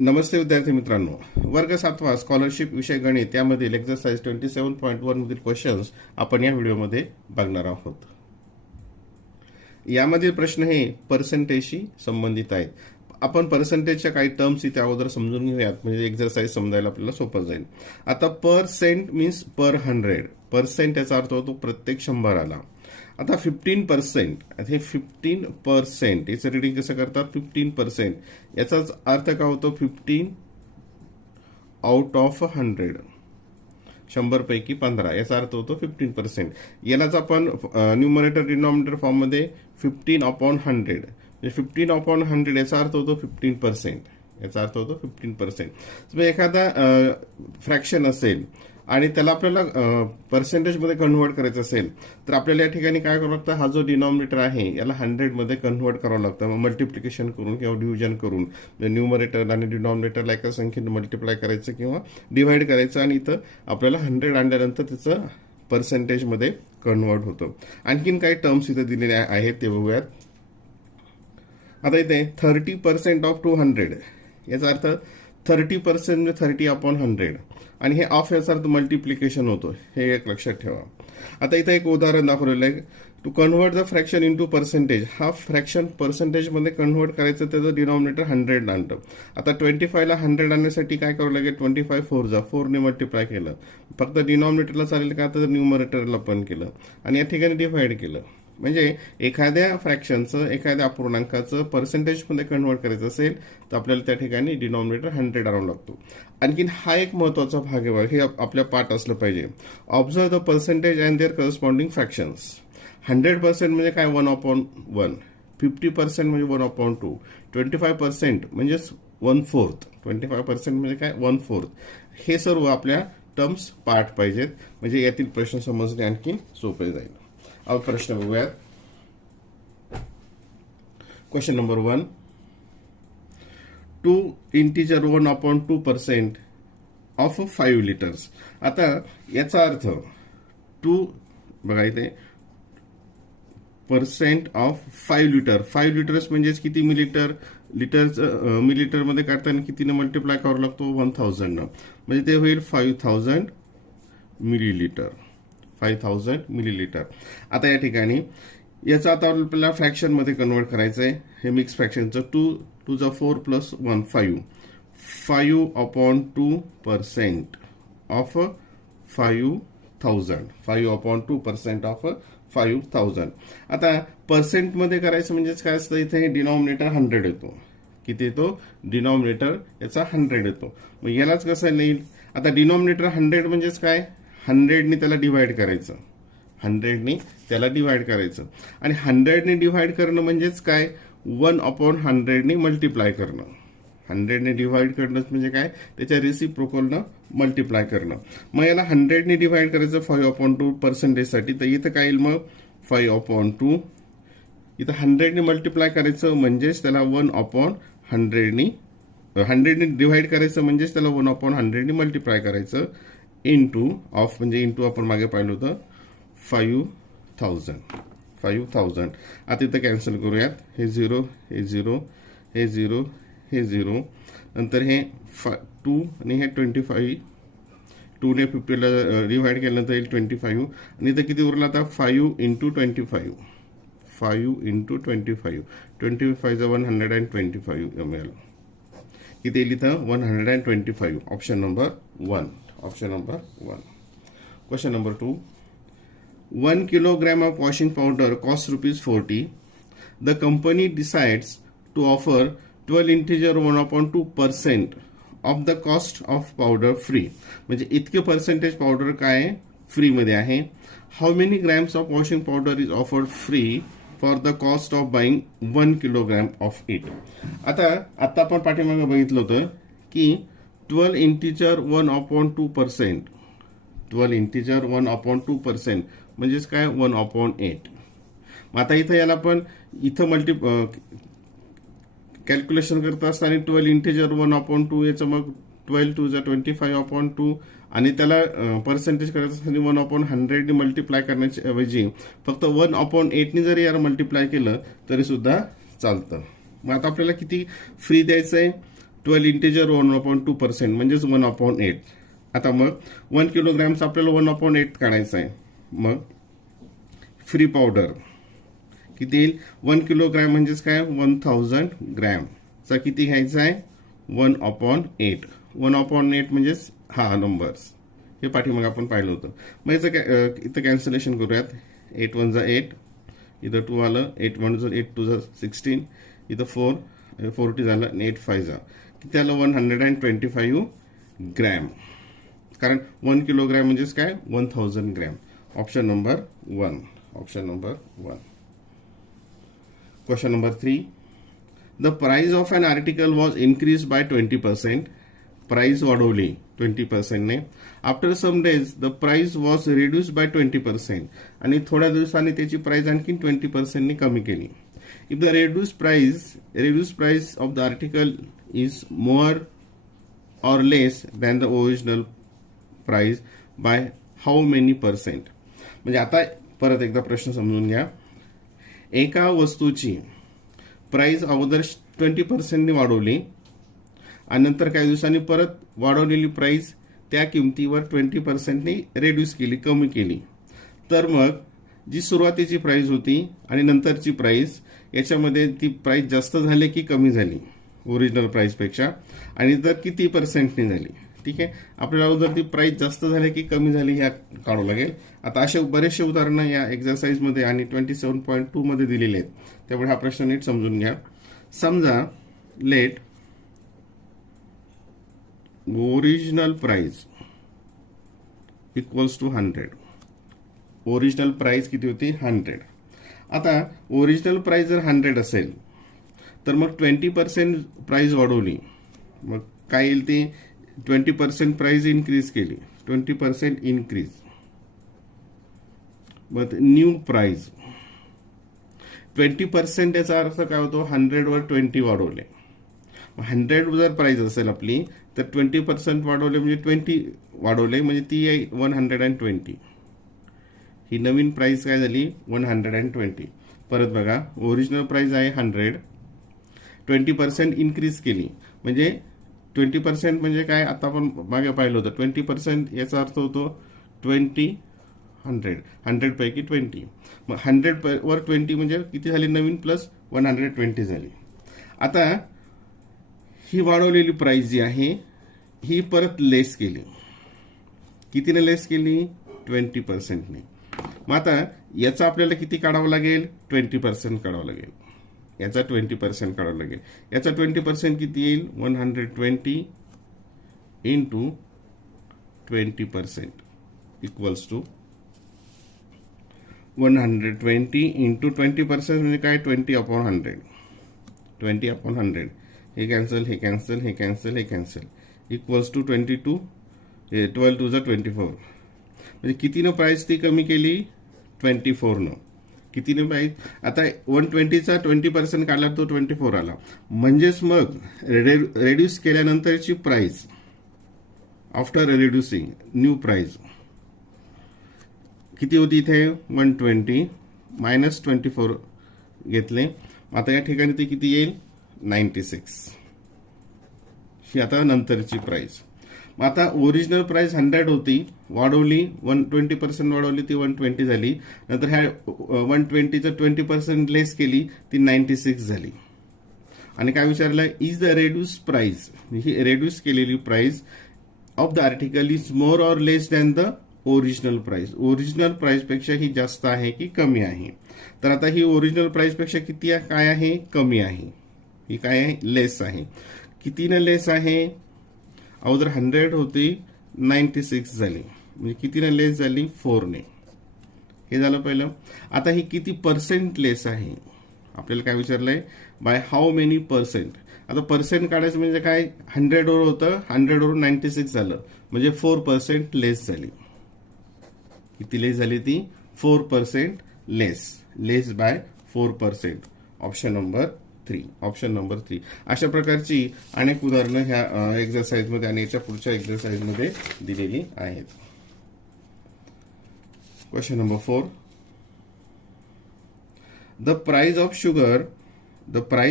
नमस्ते विद्यार्थी मित्रांनो, वर्ग 7वा स्कॉलरशिप विषय गणित यामधील एक्सरसाइज 27.1 मधील क्वेश्चन्स आपण या व्हिडिओमध्ये बघणार आहोत. यामधील प्रश्न हे पर्सेंटेजशी संबंधित आहेत. आपण पर्सेंटेजच्या काही टर्म्स इथे अगोदर समजून घेऊयात, म्हणजे एक्सरसाइज समजायला आपल्याला सोपं जाईल. आता पर्सेंट मीन्स पर 100. पर्सेंट याचा अर्थ होतो प्रत्येक 100ला. आता 15%, हे 15% याचं रिडिंग कसं करतात? 15%. याचाच अर्थ काय होतो? 15 आउट ऑफ 100, 100 पैकी 15 याचा अर्थ होतो 15%. यालाच आपण न्यूमरेटर डिनॉमिनेटर फॉर्म मध्ये 15 अपॉन 100, म्हणजे 15 अपॉन 100 याचा अर्थ होतो 15%. याचा अर्थ होतो 15%. एखादा फ्रॅक्शन असेल आणि त्याला आपल्याला पर्सेंटेजमध्ये कन्व्हर्ट करायचं असेल तर आपल्याला या ठिकाणी काय करावं लागतं? हा जो डिनॉमिनेटर आहे याला 100 मध्ये कन्व्हर्ट करावं लागतं. मल्टिप्लिकेशन करून किंवा डिव्हिजन करून न्यूमरेटर आणि डिनॉमिनेटरला एका संख्येने मल्टिप्लाय करायचं किंवा डिव्हाइड करायचं, आणि इथं आपल्याला 100 आणल्यानंतर त्याचं पर्सेंटेजमध्ये कन्व्हर्ट होतं. आणखीन काही टर्म्स इथे दिलेले आहेत ते बघूयात. आता इथे 30% ऑफ 200 याचा अर्थ 30% म्हणजे 30 अपॉन 100, आणि हे ऑफ याचा अर्थ मल्टिप्लिकेशन होतो, हे एक लक्षात ठेवा. आता इथं एक उदाहरण दाखवलेलं आहे. To convert the fraction into percentage. हा फ्रॅक्शन पर्सेंटेजमध्ये कन्व्हर्ट करायचं, त्याचं डिनॉमिनेटर 100 आणतं. आता 25ला 100 आणण्यासाठी काय करावं लागेल? 25 4 ने मल्टिप्लाय केलं. फक्त डिनॉमिनेटरला चालेल का? तर न्यूमरेटरला पण केलं आणि या ठिकाणी डिव्हाइड केलं. म्हणजे एखाद्या फ्रॅक्शनचं, एखाद्या अपूर्णांकाचं पर्सेंटेजमध्ये कन्व्हर्ट करायचं असेल तर आपल्याला त्या ठिकाणी डिनॉमिनेटर 100 आणावं लागतो. आणखीन हा एक महत्वाचा भाग आहे, हे आपल्या पाठ असलं पाहिजे. Observe the percentage and their corresponding fractions. 100% म्हणजे काय? 1/1. 50% म्हणजे 1/2. 25% म्हणजेच 1/4. 25% म्हणजे काय? 1/4. हे सर्व आपल्या टर्म्स पाठ पाहिजेत, म्हणजे यातील प्रश्न समजणे आणखी सोपे जाईल. अब प्रश्न बघूयात. Question number 1. 2 integer 1/2% of 5 litres. आता याचा अर्थ 2 बघा इथे पर्सेंट ऑफ 5 लिटर. 5 लिटर्स म्हणजेच किती मिलीटर? मिलीटर मध्ये काढताना कितीने मल्टिप्लाय करावं लागतो? 1000 न, म्हणजे ते होईल 5000 मिलीलिटर. 5000 मिलीलिटर. आता या ठिकाणी याचा आता आपल्याला फ्रॅक्शन मध्ये कन्वर्ट करायचं आहे. हे मिक्स फ्रॅक्शनचं 2 2 जा 4 प्लस 1 5. 5/2% ऑफ 5000. 5/2% ऑफ 5000. आता पर्सेंट मध्ये करायचं म्हणजेच काय असतं? इथे डिनॉमिनेटर 100 येतो. किती येतो? डिनॉमिनेटर याचा 100 येतो. मग यालाच कसं येईल? आता डिनॉमिनेटर 100 म्हणजेच काय? 100 ने त्याला डिव्हाइड करायचं. 100 ने त्याला डिव्हाइड करायचं, आणि 100 ने डिव्हाइड करणं म्हणजेच काय? 1/100 ने मल्टिप्लाय करणं. 100 ने डिव्हाइड करणं म्हणजे काय? त्याच्या रेसिप्रोकलनं मल्टिप्लाय करणं. मग याला 100 ने डिव्हाइड करायचं 5/2 पर्सेंटेजसाठी, तर इथं काय येईल? मग 5/2. इथं 100 ने मल्टिप्लाय करायचं म्हणजेच त्याला 1/100 ने 100 ने डिव्हाइड करायचं म्हणजेच त्याला 1/100 ने मल्टिप्लाय करायचं. इंटू ऑफ म्हणजे इंटू आपण मागे पाहिलं होतं 5000. आता इथं कॅन्सल करूयात. हे 0, हे 0, हे 0, हे 0, नंतर हे 2 आणि हे 25. 2 ने 50ला डिव्हाइड केल्यानंतर येईल 25, आणि इथं किती उरलं आता? 5 इंटू 25. 5 इंटू 25. 25 जा 125 ml. किती येईल इथं? 125. Option number 1. Option number 1. Question number 2. 1 kilogram of washing powder costs ₹40. The company decides to offer 12 integer 1/2% of the cost of powder free. म्हणजे इतके पर्सेंटेज पावडर काय फ्री मध्ये आहे. How many grams of washing powder is offered free for the cost of buying 1 kilogram of it? आता आपण पाठीमागे बघितलं होतं की 12 इंटीजर 1/2%. 12 इंटीजर 1/2% म्हणजेच काय? 1/8. मग आता इथं याला आपण इथं कॅल्क्युलेशन करत असताना 12 इंटीजर 1/2 याचं मग 12 2 जा 25/2, आणि त्याला पर्सेंटेज करायचं असताना 1/100 ने मल्टिप्लाय करण्याच्या ऐवजी फक्त 1/8 ने जरी याला मल्टिप्लाय केलं तरी सुद्धा चालतं. मग आता आपल्याला किती फ्री द्यायचं आहे? 12 इंटिजर 1/2% म्हणजेच 1/8. आता मग 1 किलोग्रॅमचं आपल्याला 1/8 काढायचं आहे. मग फ्री पावडर किती येईल? 1 किलोग्रॅम म्हणजेच काय? 1000 ग्रॅमचा किती घ्यायचा आहे? 1/8. 1/8 म्हणजेच हा नंबर्स, हे पाठीमागे आपण पाहिलं होतं. मग याचं इथं कॅन्सलेशन करूयात. 8 1 जा 8, इथं 2 आलं, 8 1 जा 8 2 जा 16, इथं 4 40 झालं, आणि 8 5 जा किती आलं? 125 ग्रॅम. कारण 1 किलोग्रॅम म्हणजेच काय? 1000 gram. Option number 1. Option number 1. Question number 3. The price of an article was increased by 20%. Price वाढवली 20% ने. After some days, the price was reduced by 20%. आणि थोड्या दिवसांनी त्याची प्राइस आणखी 20% ने कमी केली. If the reduced price of the article is more or less than the original price by how many percent? म्हणजे आता परत एकदा प्रश्न समजून घ्या. एका वस्तूची प्राइस अगोदर 20% ने वाढवली आणि नंतर काही दिवसांनी परत वाढवलेली प्राइस त्या किमतीवर 20% ने रेड्यूस केली, कमी केली. तर मग जी सुरुवातीची प्राइस होती आणि नंतरची प्राइस याच्यामध्ये ती प्राइस जास्त झाली की कमी झाली ओरिजिनल प्राइसपेक्षा, आणि तर किती पर्सेंटने झाली? ठीक आहे, आपल्याला अगोदर ती प्राइस जास्त झाली की कमी झाली ह्या काढावं लागेल. आता असे बरेचसे उदाहरणं या एक्झरसाइजमध्ये आणि 27.2 मध्ये दिलेले आहेत, त्यामुळे हा प्रश्न नीट समजून घ्या. समजा let original price equals to 100. Original price किती होती? 100. आता ओरिजिनल प्राइस जर 100 असेल तर मग 20% प्राइस वाढवली, मग काय येईल? ती 20% प्राइस इन्क्रीज केली, 20% इन्क्रीज. मग न्यू प्राइस 20% याचा अर्थ काय होतो? 100 वर 20 वाढवले. 100 जर प्राइस असेल आपली तर 20% वाढवले म्हणजे 20 वाढवले म्हणजे ती आहे 120. ही नवीन प्राइस काय झाली? 120. परत बघा, ओरिजिनल प्राइस आहे 100, 20% इन्क्रीज केली म्हणजे 20% म्हणजे काय? आता आपण मागे पाहिलं होतं 20% याचा अर्थ होतो 20 100 पैकी 20. मग 100 वर 20 म्हणजे किती झाली? नवीन प्लस 120 झाली. आता ही वाढवलेली प्राइस जी आहे ही परत लेस केली. कितीने लेस केली? 20% ने. मग आता याचा आपल्याला किती काढावं लागेल? 20% काढावं लागेल. याचा 20% काढावं लागेल. याचा 20% किती येईल? 120 इंटू 20% इक्वल्स टू 120 इंटू 20% म्हणजे काय? 20/100. 20/100. हे कॅन्सल, हे कॅन्सल, हे कॅन्सल, हे कॅन्सल, इक्वल्स टू 22. 12 2 जा 24. म्हणजे कितीनं प्राइस ती कमी केली? 24नं. कितीने प्राइस? आता 120चा 20% काढला तो 24 आला. म्हणजेच मग रेड्यूस केल्यानंतरची price after reducing new price किती होती? इथे 120 मायनस 24 घेतले. आता या ठिकाणी ते किती येईल? 96. ही आता नंतरची प्राइस. आता ओरिजिनल प्राइस 100 होती, वाढवली 120% वाढवली, ती 120 झाली. नंतर ह्या 120चं 20% लेस केली, ती 96 झाली. आणि काय विचारलं? इज द रेड्यूस प्राइस, ही रेड्यूस केलेली price of the article is more or less than the original price. Original price पेक्षा ही जास्त आहे की कमी आहे? तर आता ही ओरिजिनल प्राइस पेक्षा किती काय आहे? कमी आहे. ही काय आहे? लेस आहे. कितीने लेस आहे? अगोदर 100 होती, 96 झाली, म्हणजे कितीने लेस झाली? 4ने. हे झालं पहिलं. आता ही किती पर्सेंट लेस आहे? आपल्याला काय विचारलंय? By how many percent. आता पर्सेंट काढायचं म्हणजे काय? 100 वर होतं, 100 वरून 96 झालं म्हणजे 4% लेस झाली. किती लेस झाली ती? 4% less. Less by 4%. Option number 3. Option number 3. अशा प्रकारची अनेक उदाहरणं ह्या एक्झरसाइजमध्ये आणि याच्या पुढच्या एक्झरसाइजमध्ये दिलेली आहेत. Question number 4. The price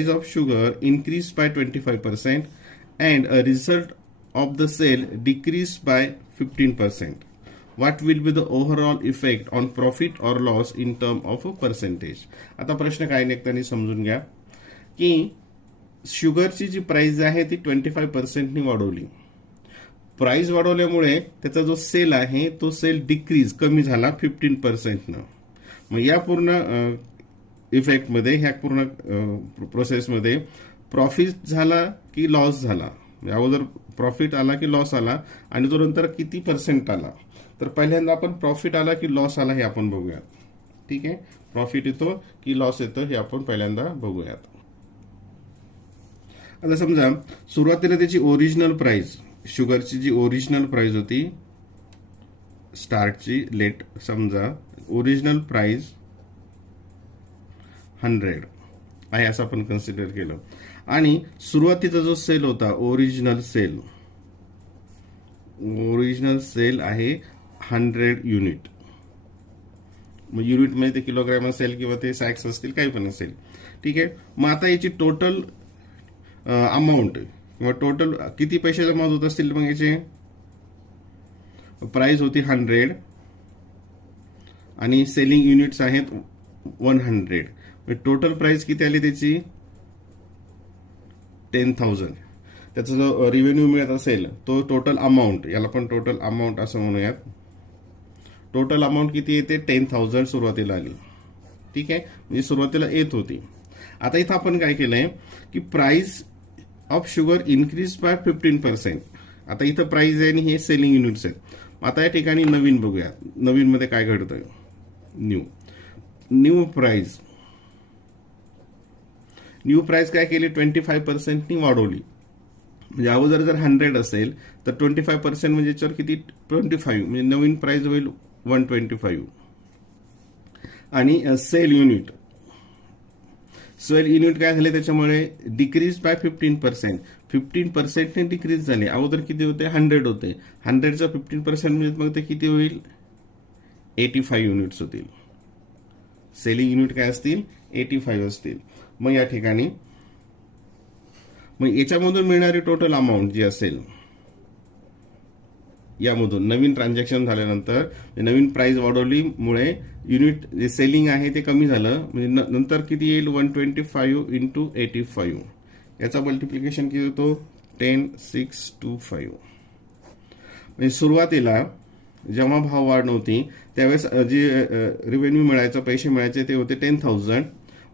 of sugar increased by 25% and a result of the sale decreased by 15%. What will be the overall effect on profit or loss in term of a percentage? आता प्रश्न काय निघताना समजून घ्या की शुगरची जी price आहे ती 25%नी वाढवली. प्राइस वाढवल्यामुळे त्याचा जो सेल आहे तो सेल डिक्रीज कमी झाला 15%. मग या पूर्ण इफेक्टमध्ये ह्या पूर्ण प्रोसेसमध्ये प्रॉफिट झाला की लॉस झाला, अगोदर प्रॉफिट आला की लॉस आला आणि तो नंतर किती पर्सेंट आला. तर पहिल्यांदा आपण प्रॉफिट आला की लॉस आला हे आपण बघूयात. ठीक आहे, प्रॉफिट येतो की लॉस येतो हे आपण पहिल्यांदा बघूयात. आता समजा सुरुवातीला त्याची ओरिजिनल प्राइस, शुगरची जी ओरिजिनल प्राइस होती स्टार्टची, लेट समजा ओरिजिनल प्राइस 100 आहे असं आपण कन्सिडर केलं आणि सुरुवातीचा जो सेल होता ओरिजिनल सेल आहे 100 युनिट. मग युनिट मध्ये ते किलोग्रॅम असेल किंवा ते सॅक्स असतील काही पण असेल. ठीक आहे, मग आता याची टोटल अमाऊंट किंवा टोटल किती पैसे जमा होत असतील. मग याचे प्राइस होती 100 आणि सेलिंग युनिट्स आहेत 100. टोटल प्राइस किती आली त्याची 10,000. त्याचा जो रेव्हेन्यू मिळत असेल तो टोटल अमाऊंट, याला पण टोटल अमाऊंट असं म्हणूयात. टोटल अमाऊंट किती येते 10,000 सुरुवातीला आली. ठीक आहे, म्हणजे सुरुवातीला येत होती. आता इथं आपण काय केलंय की price of sugar increase by 15%. आता इथं प्राइस आहे आणि हे सेलिंग युनिट्स आहेत. आता या ठिकाणी नवीन बघूया, नवीन मध्ये काय घडतंय. न्यू प्राइस काय केली 25%नी वाढवली. म्हणजे अगोदर जर 100 असेल तर 25% म्हणजे याच्यावर किती 25, म्हणजे नवीन प्राइस होईल 125. आणि सेल युनिट काय झाले त्याच्यामुळे डिक्रीज बाय 15%. 15%ने डिक्रीज झाले. अगोदर किती होते 100 होते, 100चा 15% म्हणजे मग ते किती होईल 85 युनिट्स होतील. सेलिंग युनिट काय असतील 85 असतील. मग या ठिकाणी मग याच्यामधून मिळणारी टोटल अमाऊंट जी असेल, यामधून नवीन ट्रान्झॅक्शन झाल्यानंतर नवीन प्राइस वाढवलीमुळे युनिट जे सेलिंग आहे ते कमी झालं. म्हणजे नंतर किती येईल 125 इंटू 85. याचा मल्टिप्लिकेशन किती होतो 10,625. म्हणजे सुरुवातीला जेव्हा भाव वाढ नव्हती त्यावेळेस जे रेव्हेन्यू मिळायचं, पैसे मिळायचे ते होते 10,000.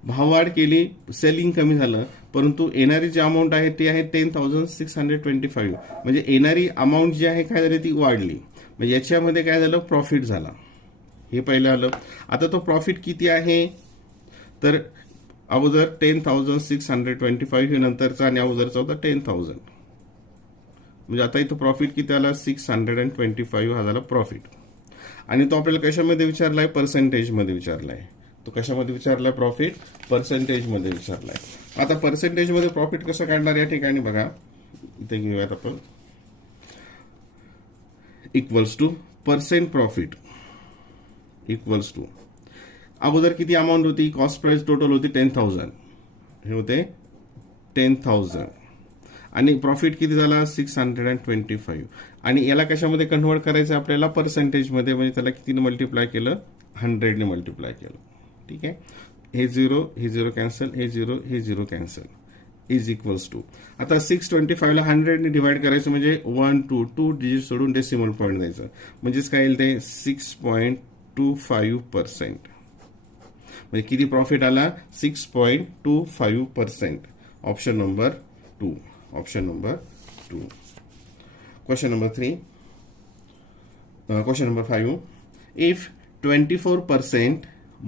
भाववाढ केली, सेलिंग कमी झालं, परंतु येणारी जी अमाऊंट आहे ती आहे 10,625. म्हणजे येणारी अमाऊंट जी आहे काय झाली ती वाढली. म्हणजे याच्यामध्ये काय झालं प्रॉफिट झाला. हे पहिलं आलं. आता तो प्रॉफिट किती आहे तर अगोदर 10,625 हे नंतरचा आणि अगोदरचा होता 10,000. म्हणजे आता इथं प्रॉफिट किती आला 625 हा झाला प्रॉफिट. आणि तो आपल्याला कशामध्ये विचारलाय पर्सेंटेजमध्ये विचारलाय. तो कशामध्ये विचारलाय प्रॉफिट पर्सेंटेजमध्ये विचारलाय. आता पर्सेंटेजमध्ये प्रॉफिट कसं काढणार या ठिकाणी बघा, इथे घेऊयात आपण equals to percent profit equals to अगोदर किती अमाऊंट होती, कॉस्ट प्राइस टोटल होती 10,000, हे होते 10,000 आणि प्रॉफिट किती झाला 625. आणि याला कशामध्ये कन्व्हर्ट करायचं आपल्याला पर्सेंटेजमध्ये. म्हणजे त्याला कितीने मल्टिप्लाय केलं 100ने मल्टिप्लाय केलं. ठीक आहे, हे 0 कॅन्सल, हे 0 कॅन्सल इज इक्वल्स टू. आता 625 ला 100ने डिवाइड करायचं म्हणजे 1 2 डिजिट सोडून डेसिमल पॉईंट द्यायचं. म्हणजेच काय येईल ते 6.25%. म्हणजे किती प्रॉफिट आला 6.25%. Option number 2. Question number 3. Question number 5. If 24%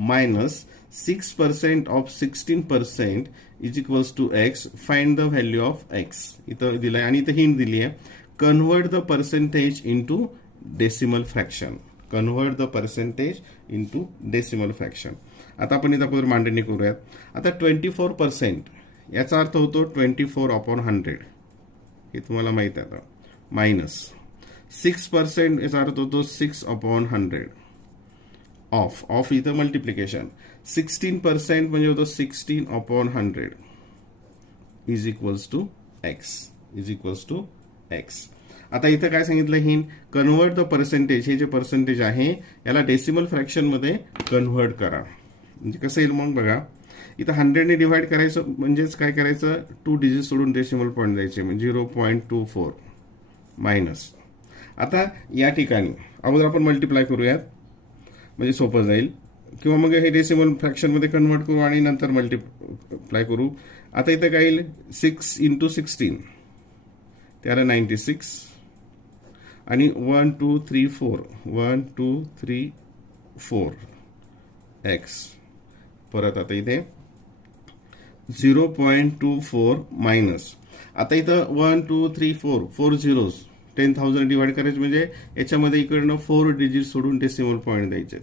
minus 6% of 16% is equals to x, find the value of x. इथं दिलंय आणि इथं हिंट दिली आहे, convert the percentage into decimal fraction. आता आपण इथं अगोदर मांडणी करूयात. आता 24% याचा अर्थ होतो 24/100, हे तुम्हाला माहित आहे. आता मायनस 6% याचा अर्थ होतो 6/100. ऑफ इथं मल्टिप्लिकेशन 16% म्हणजे होतो 16/100 is equals to X. Is equals to X. आता इथं काय सांगितलं, ही कन्वर्ट द पर्सेंटेज, हे जे पर्सेंटेज आहे याला डेसिमल फ्रॅक्शन मध्ये कन्व्हर्ट करा. म्हणजे कसं येईल मग बघा, इथं 100ने डिव्हाइड करायचं म्हणजेच काय करायचं, 2 डिजिट सोडून डेसिमल पॉईंट द्यायचे, म्हणजे 0.24 मायनस. आता या ठिकाणी अगोदर आपण मल्टिप्लाय करूयात म्हणजे सोपं जाईल, किंवा मग हे डेसिमल फ्रॅक्शन मध्ये कन्वर्ट करू आणि नंतर मल्टिप्लाय करू. आता इथं काय येईल, 6 × 16 त्याला 96 आणि 1 2 3 4 1 2 3 4 एक्स. परत आता इथे 0.24 मायनस. आता इथं 1 2 3 4 4 झिरोज 10,000 डिवाइड करायचे, म्हणजे याच्यामध्ये इकडनं 4 डिजिट सोडून डेसिमल पॉईंट द्यायचे.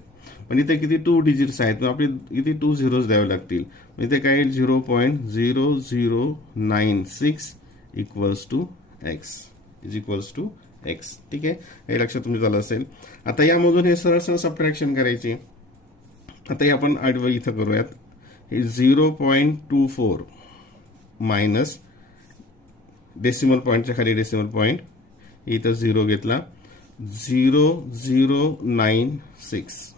पण इथे किती 2 डिजिट्स आहेत, मग आपले किती 2 झिरोज द्यावे लागतील. इथे काय येईल 0.0096 equals to X is equals to X. ठीक आहे, हे लक्षात तुमचं झालं असेल. आता यामधून हे सरळ सरळ सबट्रॅक्शन करायची. आता हे आपण आडवं इथं करूयात. हे 0.24 मायनस डेसिमल पॉईंटच्या खाली डेसिमल पॉईंट, इथं 0 घेतला, 0096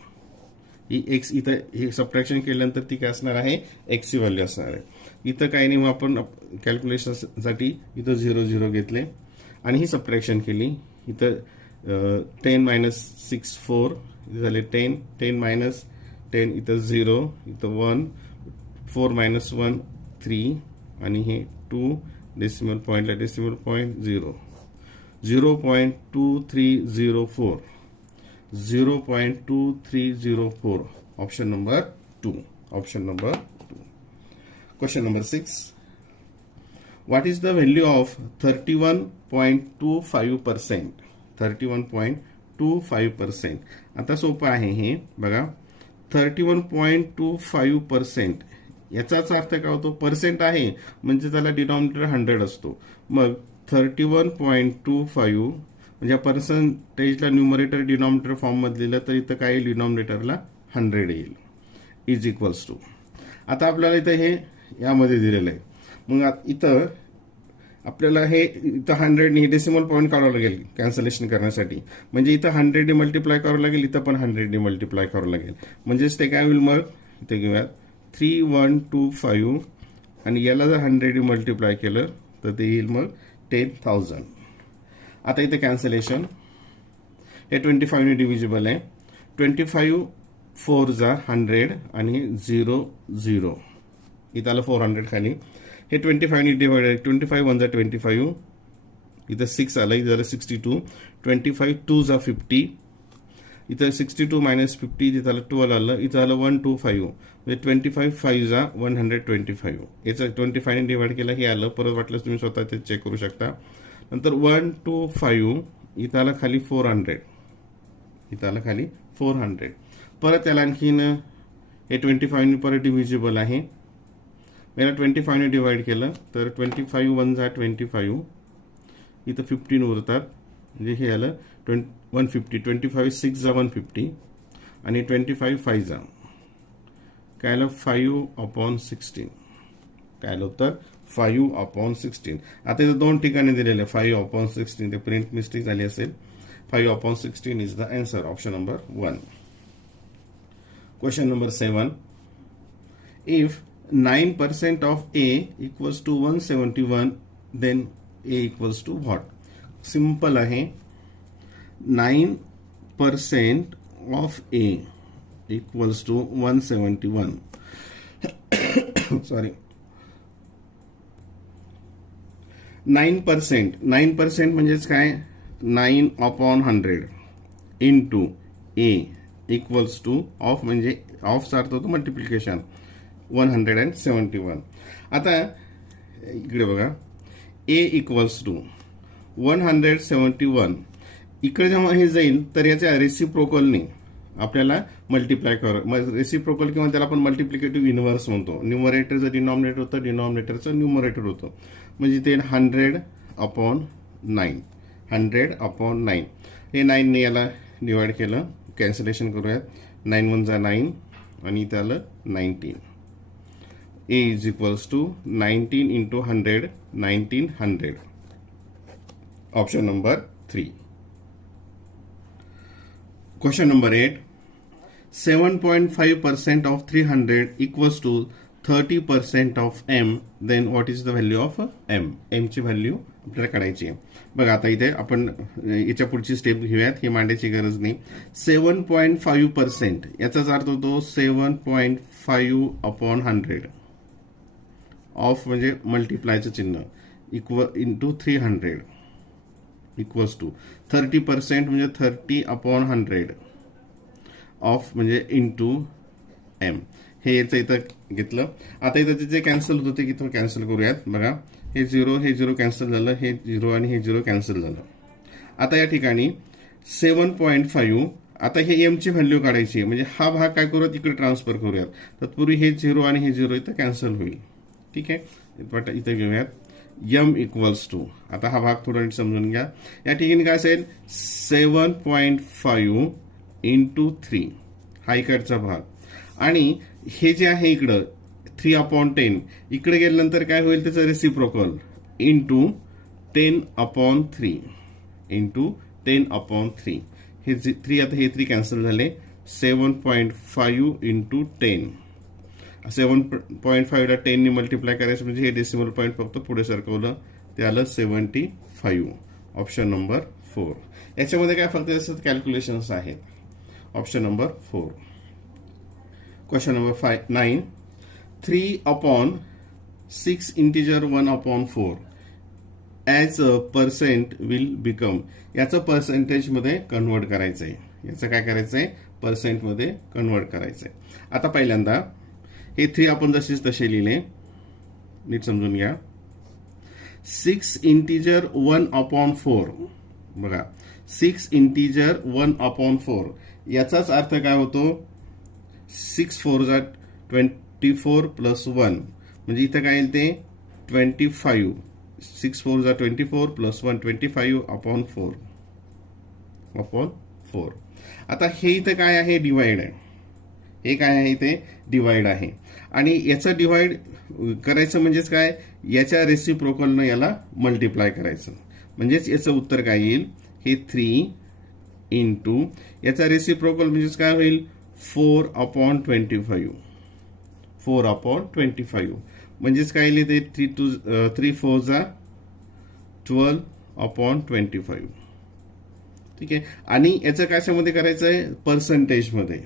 ही एक्स. इथं हे सबट्रॅक्शन केल्यानंतर ती काय असणार आहे, एक्सची व्हॅल्यू असणार आहे. इथं काही नाही, मग आपण कॅल्क्युलेशनसाठी इथं 0 घेतले आणि ही सबट्रॅक्शन केली. इथं 10 मायनस 6 4 झाले 10, 10 मायनस 10 इथं 0, इथं 1, 4 मायनस 1 3 आणि हे 2 डेसिमल पॉईंटला decimal point 0, 0.2304 0.2304 option number 2. Option number 2. Question number 6. What is the value of 31.25%? 31.25%. आता सोपं आहे हे बघा, 31.25% याचाच अर्थ काय होतो, पर्सेंट आहे म्हणजे त्याला डिनॉमिनेटर 100 असतो. मग 31.25 म्हणजे पर्सेंटेजला न्यूमरेटर डिनॉमिनेटर फॉर्म मध्ये लिहिलं तर इथं काय डिनॉमिनेटरला 100 येईल, इज इक्वल्स टू. आता आपल्याला इथं हे यामध्ये दिलेलं आहे. मग इथं आपल्याला हे इथं 100 डेसिमल पॉईंट काढावं लागेल कॅन्सलेशन करण्यासाठी, म्हणजे इथं 100 मल्टिप्लाय करावं लागेल, इथं पण 100 मल्टिप्लाय करावं लागेल. म्हणजेच ते काय होईल, मग इथे घेऊयात 3125 आणि याला जर 100 मल्टिप्लाय केलं तर ते येईल मग 10,000. आता इथे कॅन्सलेशन, हे 25 डिव्हिजिबल आहे. 25 4 जा 100 आणि 0 0 इथं आलं 400 खाली. हे 25 डिवाइडेड, 25 1 जा 25, इथं 6 आलं, इथं झालं 62, 25 2 जा 50, इथं 62 मायनस 50 तिथं आलं 12 आलं, इथं आलं 125, म्हणजे 25 5 जा 125. याचं 25 ने डिवाइड केलं, हे आलं. परत वाटलं तुम्ही स्वतः ते चेक करू शकता. नंतर 125 इथं आलं खाली 400, इथं आलं खाली 400. परत त्याला आणखीन हे 25 ने परत डिव्हिजिबल आहे. याला 25 ने डिवाइड केलं तर 25 1 जा 25, इथं 15 उरतात, म्हणजे हे आलं 150. 25 6 जा 150 आणि 25 5 जा काय आलं 5/16. काय आलं उत्तर 5/16. आता इथं 2 ठिकाणी दिलेले 5/16, ते प्रिंट मिस्टेक झाली असेल. 5/16 is the answer, option number 1. Question number 7. If 9% of A equals to 171, then A equals to what? Simple आहे. 9% of A equals to 171. Sorry, 9% म्हणजेच काय, 9/100 into A equals two of, म्हणजे ऑफचा अर्थ होतो मल्टिप्लिकेशन, 171. आता इकडे बघा, A इक्वल्स टू 171. इकडे जेव्हा हे जाईल तर याच्या रेसिप्रोकलने आपल्याला मल्टिप्लाय रेसिप्रोकल किंवा त्याला आपण मल्टिप्लिकेटिव्ह इनव्हर्स म्हणतो. न्यूमरेटरचं डिनॉमिनेटर होतं, डिनॉमिनेटरचं न्यूमरेटर होतं. म्हणजे ते 100/9, 100/9. हे 9 ने याला डिवाइड केलं, कॅन्सलेशन करूयात. 9 1 जा 9 आणि इथं आलं 19. A is equals to 19 × 100, 1900. Option number 3. Question number 8. 7.5% of 300 equals to 30% of m. Then what is the value of m? m ची व्हॅल्यू आपल्याला काढायची आहे. बघा आता इथे आपण याच्या पुढची स्टेप घेऊयात, ही मांडायची गरज नाही. 7.5% याचाच अर्थ होतो 7.5 अपॉन 100 ऑफ म्हणजे मल्टिप्लायचं चिन्ह इक्वल इंटू 300 इक्वल्स टू 30% म्हणजे 30 अपॉन 100 ऑफ म्हणजे इंटू एम. हे याचं इथं घेतलं. आता इथं जे कॅन्सल होतं ते इथं कॅन्सल करूयात. बघा हे झिरो कॅन्सल झालं, हे झिरो आणि हे झिरो कॅन्सल झालं. आता या ठिकाणी 7.5 आता हे एम ची व्हॅल्यू काढायची आहे, म्हणजे हा भाग काय करूयात इकडे ट्रान्सफर करूयात. तत्पूर्वी हे झिरो आणि हे झिरो इथं कॅन्सल होईल. ठीक आहे, इथं घेऊयात एम इक्वल्स टू. आता हा भाग थोडा समजून घ्या. या ठिकाणी काय असेल 7.5 इंटू 3 हा इकडचा भाग, आणि हे जे आहे इकडं 3/10 इकडे गेल्यानंतर काय होईल त्याचं रेसिप्रोकल इंटू 10/3 इंटू 10/3. हे 3 आता हे 3 कॅन्सल झाले. 7.5 इंटू 10 7.5 ला 10 ने मल्टिप्लाय करायचं म्हणजे हे डेसिमल पॉईंट फक्त पुढे सरकवलं ते आलं 75. Option number 4. याच्यामध्ये काय फक्त असं कॅल्क्युलेशन्स आहेत. Option number 4. Question number 9. 3/6 integer 1/4 as a percent will become. याचं पर्सेंटेज मध्ये कन्वर्ट करायचंय. याचं काय करायचंय पर्सेंट मध्ये कन्वर्ट करायचंय. आता पहिल्यांदा हे 3 आपण जशीच तसे लिहिले, नीट समजून घ्या. 6 इंटिजर 1/4 बघा 6 इंटिजर 1/4 याचाच अर्थ काय होतो 6 4 जा 24 प्लस 1 म्हणजे इथं काय येईल ते 25. 6 4 जा 24 प्लस 1 25/4. आता हे इथं काय आहे डिवाइड आहे. हे काय आहे ते डिवाइड आहे, आणि याचं डिवाइड करायचं म्हणजेच काय याच्या रेसिप्रोकलनं याला मल्टिप्लाय करायचं. म्हणजेच याचं उत्तर काय येईल हे 3 इंटू याचा रेसिप्रोकल म्हणजेच काय होईल 4/25. 4/25 म्हणजेच काय येईल ते 3 4 जा 12/25. ठीक आहे, आणि याचं कशामध्ये करायचं आहे पर्सेंटेजमध्ये.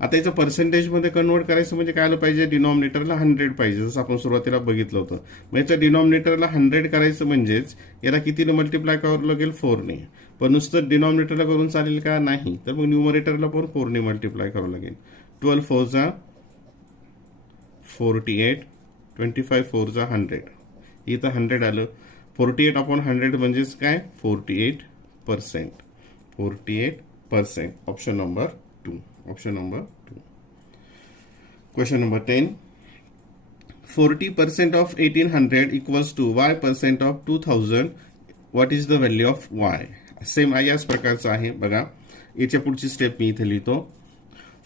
आता याचं पर्सेंटेजमध्ये कन्वर्ट करायचं म्हणजे काय आलं पाहिजे डिनॉमिनेटरला 100 पाहिजे, जसं आपण सुरुवातीला बघितलं होतं. मग याच्या डिनॉमिनेटरला 100 करायचं म्हणजेच याला कितीने मल्टिप्लाय करावं लागेल 4 ने. पण नुसतं डिनॉमिनेटरला करून चालेल का नाही, तर मग न्यूमरेटरला पण 4 ने मल्टिप्लाय करावं लागेल. 12 4 जा 48 25 4 जा 100 इथं 100 आलं. 48/100 म्हणजेच काय 48%. 48%. Option number 2. Option number 2. Question number 10. 40% of 1800 equals to y% of 2000. What is the value of y. Same याच प्रकारचं आहे. बघा याच्या पुढची स्टेप मी इथे लिहितो.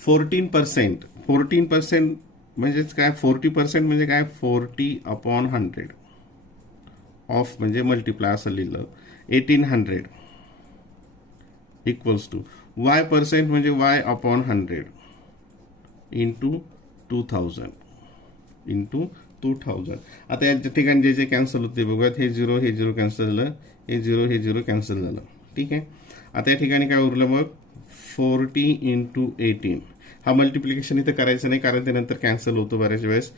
14% म्हणजेच काय 40% म्हणजे काय 40/100 ऑफ म्हणजे मल्टिप्लाय असं लिहिलं 1800 इक्वल्स टू y% म्हणजे y/100 इंटू 2000 इंटू 2000. आता या ठिकाणी जे कॅन्सल होते बघूयात. हे 0 कॅन्सल झालं, हे 0 कॅन्सल झालं. ठीक आहे, आता या ठिकाणी काय उरलं मग 40 इंटू 18. हा मल्टिप्लिकेशन इथं करायचं नाही कारण ते नंतर कॅन्सल होतो बऱ्याच वेळेस,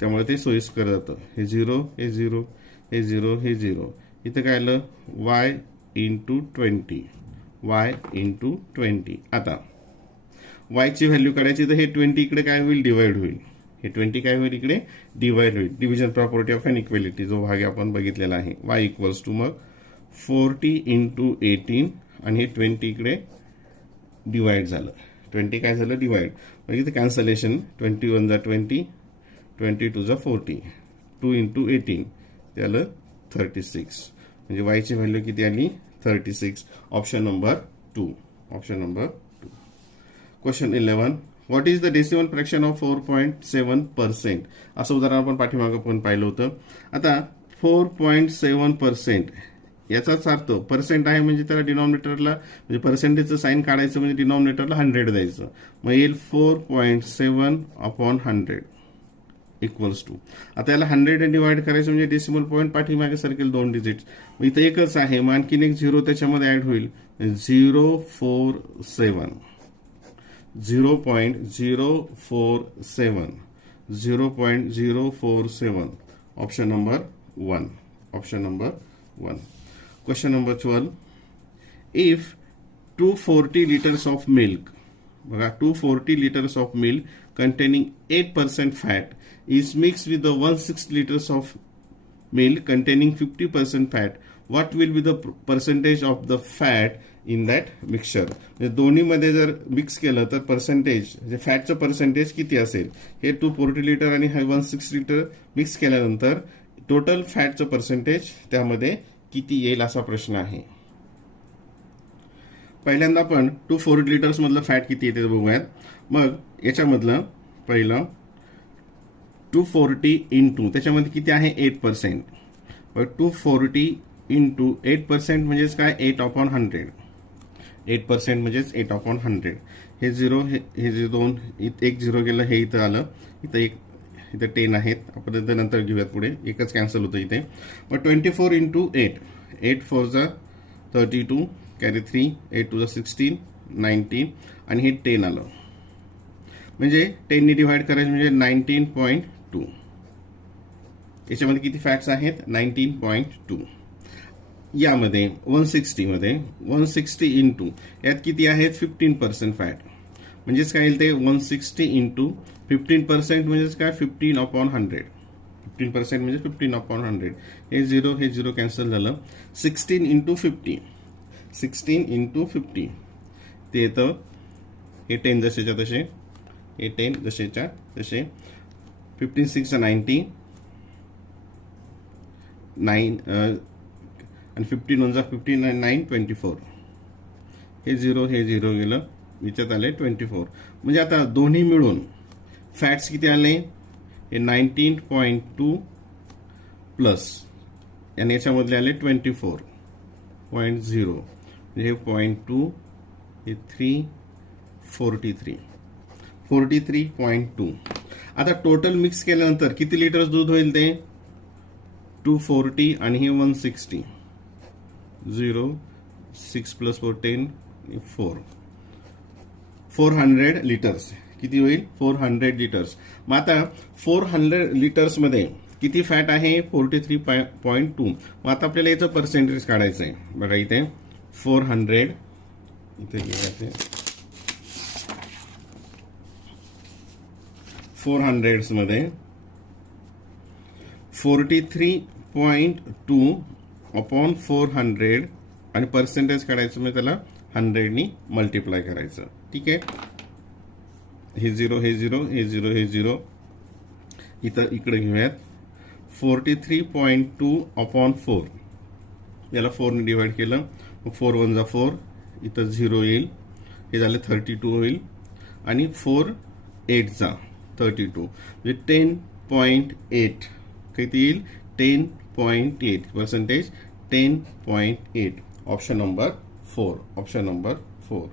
त्यामुळे ते सोयीस्कर जातं. हे 0 हे 0 हे 0 हे 0. इथं काय आलं y इंटू 20 y इंटू 20. आता y ची व्हॅल्यू काढायची तर हे 20 इकडे काय होईल डिवाइड होईल. हे 20 काय होईल इकडे डिवाइड होईल. डिव्हिजन प्रॉपर्टी ऑफ इनइक्वॅलिटी जो भाग आपण बघितलेला आहे. y इक्वल्स टू मग 40 इंटू 18 आणि हे 20 इकडे डिवाइड झालं. 20 काय झालं डिवाइड, म्हणजे इथे कॅन्सलेशन 21 जा 20 22 जा 40 2 इंटू 18 ते आलं 36. म्हणजे y ची व्हॅल्यू किती आली 36. Option number 2. Option number 2. Question 11. What is the decimal fraction of 4.7%. असं उदाहरण आपण पाठीमागं पण पाहिलं होतं. आता 4.7% याचाच अर्थ पर्सेंट आहे म्हणजे त्याला डिनॉमिनेटरला म्हणजे पर्सेंटेजचं साईन काढायचं म्हणजे डिनॉमिनेटरला 100 द्यायचं. मग येईल 4.7/100 इक्वल्स टू. आता याला 100 डिवाइड करायचं म्हणजे डेसिमल पॉईंट पाठीमागे सरकेल 2 डिजिट्स. मग इथं एकच आहे, मग आणखीन एक 0 त्याच्यामध्ये ऍड होईल. 0.047 0.047 option number 1. Option number 1. Question number 12. If 240 liters of milk, बघा 240 liters of milk containing 8% fat is mixed with the 160 liters of milk containing 50% fat, what will be the percentage of the fat in that mixture? म्हणजे दोन्हीमध्ये जर mix केलं तर percentage म्हणजे फॅटचं percentage किती असेल? हे 240 लिटर आणि 160 लिटर मिक्स केल्यानंतर टोटल फॅटचं पर्सेंटेज त्यामध्ये किती येईल असा प्रश्न आहे. पहिल्यांदा आपण 240 लिटर्स मधलं फॅट किती येते बघूयात. मग याच्यामधलं पहिलं 240 इंटू त्याच्यामध्ये किती आहे 8%. मग 240 इंटू 8% म्हणजेच काय 8/100. 8% म्हणजेच 8/100. हे 0 हे 2 एक 0 गेलं हे इथं आलं. इथं 10 आहेत. आपण नंतर घेऊयात पुढे. एकच कॅन्सल होतं इथे. मग 24 इंटू 8. 8 4 जा 32 कॅरी 3 8 2 जा 16 19 आणि हे 10 आलं. म्हणजे 10 ने डिवाइड करायचं म्हणजे 19.2. याच्यामध्ये किती फॅट्स आहेत 19.2. यामध्ये 160 मध्ये 160 इंटू यात किती आहेत 15% फॅट. म्हणजेच काय येईल ते 160 इंटू 15% म्हणजेच काय 15/100. 15% म्हणजे 15/100. हे 0 कॅन्सल झालं. 16 इंटू 50 16 इंटू 50 ते येतं हे 10 जसेच्या तसे. हे 10 जसेच्या तसे. 15 6 90 9 आणि 15 1 15 9 24. हे 0 गेलं. याच्यात आले 24. म्हणजे आता दोन्ही मिळून फॅट्स किती आले हे 19.2 प्लस आणि याच्यामधले आले 24.0. हे 0.2 हे 43.2. आता टोटल मिक्स केल्यानंतर किती लिटर दूध होईल ते 240 आणि हे 160. 0 6 + 4 10 400 लिटर्स. किती होईल 400 लिटर्स. मग आता 400 लिटर्स मध्ये किती फॅट आहे 43.2. मग आता आपल्याला याचं पर्सेंटेज काढायचं आहे. बघा इथे 400 इथे घ्यायचे 400 मध्ये 43.2/400 आणि पर्सेंटेज काढायचं म्हणजे त्याला 100 नी मल्टिप्लाय करायचं. ठीक आहे. हे 0 हे 0 इथं इकडे घेऊयात. 43.2/4 याला 4 ने डिवाइड केलं. 4 1 जा 4 इथं 0 येईल. हे झाले 32 होईल आणि 4 8 जा 32 म्हणजे 10.8 किती येईल 10.8 percentage 10.8. Option number 4. Option number 4.